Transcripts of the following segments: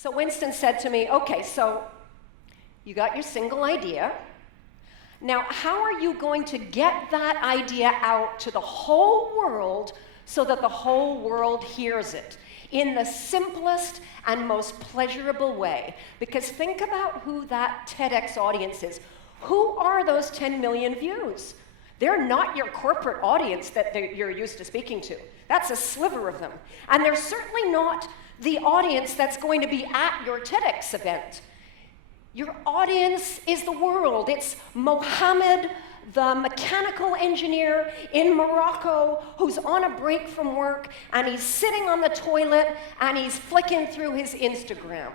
So Winston said to me, okay, so you got your single idea. Now, how are you going to get that idea out to the whole world so that the whole world hears it in the simplest and most pleasurable way? Because think about who that TEDx audience is. Who are those 10 million views? They're not your corporate audience that you're used to speaking to. That's a sliver of them. And they're certainly not the audience that's going to be at your TEDx event. Your audience is the world. It's Mohammed, the mechanical engineer in Morocco who's on a break from work and he's sitting on the toilet and he's flicking through his Instagram.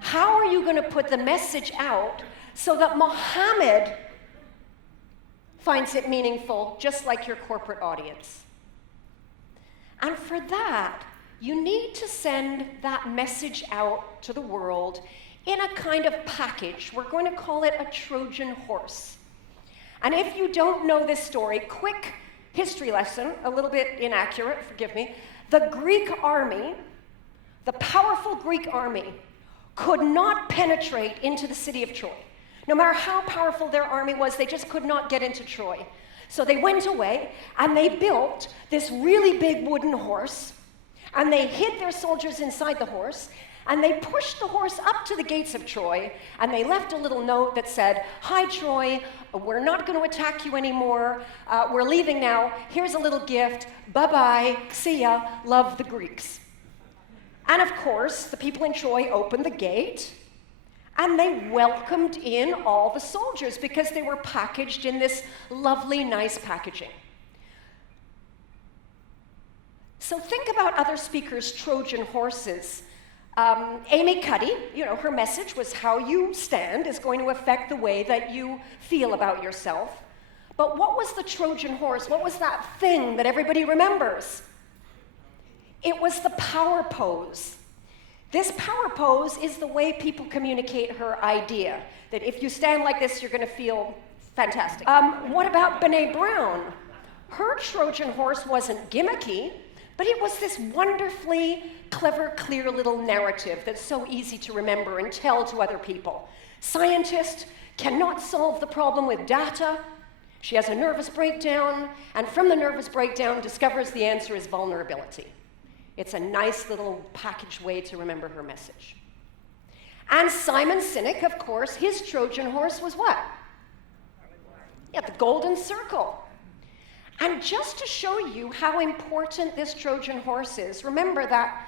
How are you going to put the message out so that Mohammed finds it meaningful just like your corporate audience? And for that, you need to send that message out to the world in a kind of package. We're going to call it a Trojan horse. And if you don't know this story, quick history lesson, a little bit inaccurate, forgive me. The Greek army, the powerful Greek army, could not penetrate into the city of Troy. No matter how powerful their army was, they just could not get into Troy. So they went away and they built this really big wooden horse, and they hid their soldiers inside the horse, and they pushed the horse up to the gates of Troy, and they left a little note that said, "Hi, Troy, we're not going to attack you anymore. We're leaving now. Here's a little gift. Bye-bye. See ya. Love, the Greeks." And of course, the people in Troy opened the gate, and they welcomed in all the soldiers because they were packaged in this lovely, nice packaging. So think about other speakers' Trojan horses. Amy Cuddy, her message was how you stand is going to affect the way that you feel about yourself. But what was the Trojan horse? What was that thing that everybody remembers? It was the power pose. This power pose is the way people communicate her idea, that if you stand like this, you're going to feel fantastic. What about Brené Brown? Her Trojan horse wasn't gimmicky, but it was this wonderfully clever, clear little narrative that's so easy to remember and tell to other people. Scientist cannot solve the problem with data. She has a nervous breakdown, and from the nervous breakdown discovers the answer is vulnerability. It's a nice little packaged way to remember her message. And Simon Sinek, of course, his Trojan horse was what? Yeah, the golden circle. And just to show you how important this Trojan horse is, remember that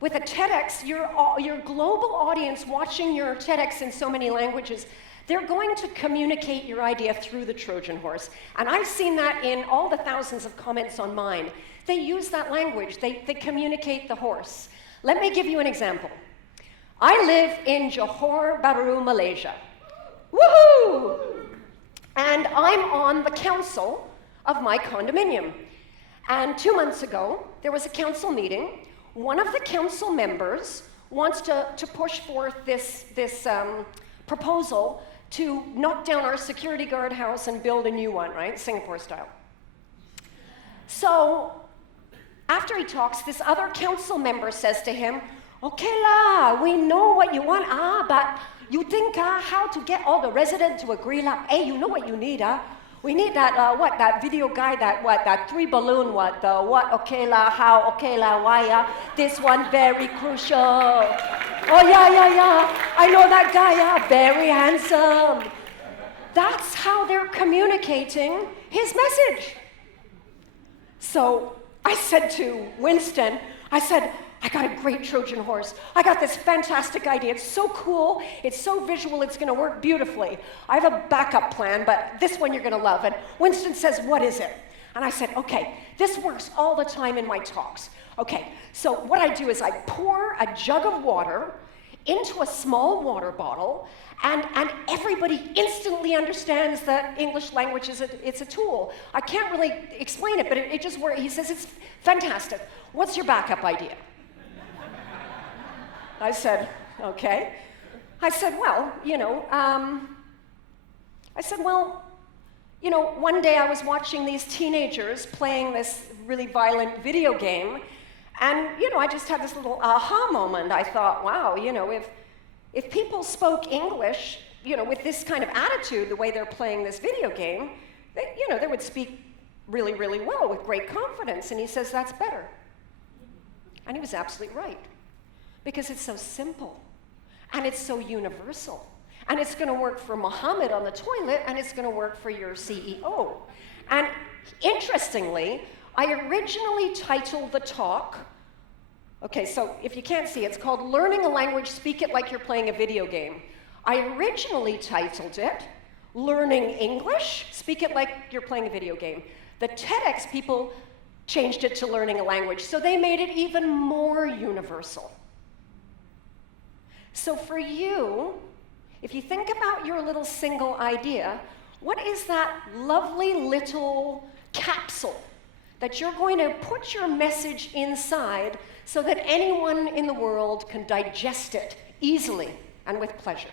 with a TEDx, your global audience watching your TEDx in so many languages, they're going to communicate your idea through the Trojan horse. And I've seen that in all the thousands of comments on mine. They use that language. They communicate the horse. Let me give you an example. I live in Johor Bahru, Malaysia. Woohoo! And I'm on the council of my condominium. And 2 months ago, there was a council meeting. One of the council members wants to push forth this proposal to knock down our security guard house and build a new one, right? Singapore style. So after he talks, this other council member says to him, "Okay lah, we know what you want, but you think how to get all the residents to agree lah? Hey, you know what you need, We need that, that video guy, that 3 balloon, okay lah, how, okay lah, why, this one very crucial. Oh, yeah, I know that guy, very handsome." That's how they're communicating his message. So I said to Winston, I said, "I got a great Trojan horse. I got this fantastic idea. It's so cool. It's so visual. It's going to work beautifully. I have a backup plan, but this one you're going to love." And Winston says, "What is it?" And I said, "Okay, this works all the time in my talks. Okay, so what I do is I pour a jug of water into a small water bottle, and everybody instantly understands that English language it's a tool. I can't really explain it, but it just works." He says, "It's fantastic. What's your backup idea?" I said, "Okay." I said, "Well, one day I was watching these teenagers playing this really violent video game, And, I just had this little aha moment. I thought, wow, if people spoke English, with this kind of attitude, the way they're playing this video game, they would speak really, really well with great confidence. And he says, that's better. And he was absolutely right. Because it's so simple. And it's so universal. And it's going to work for Mohammed on the toilet, and it's going to work for your CEO. And interestingly, I originally titled the talk, okay, so if you can't see, it's called Learning a Language, Speak It Like You're Playing a Video Game. I originally titled it Learning English, Speak It Like You're Playing a Video Game. The TEDx people changed it to Learning a Language, so they made it even more universal. So for you, if you think about your little single idea, what is that lovely little capsule that you're going to put your message inside so that anyone in the world can digest it easily and with pleasure?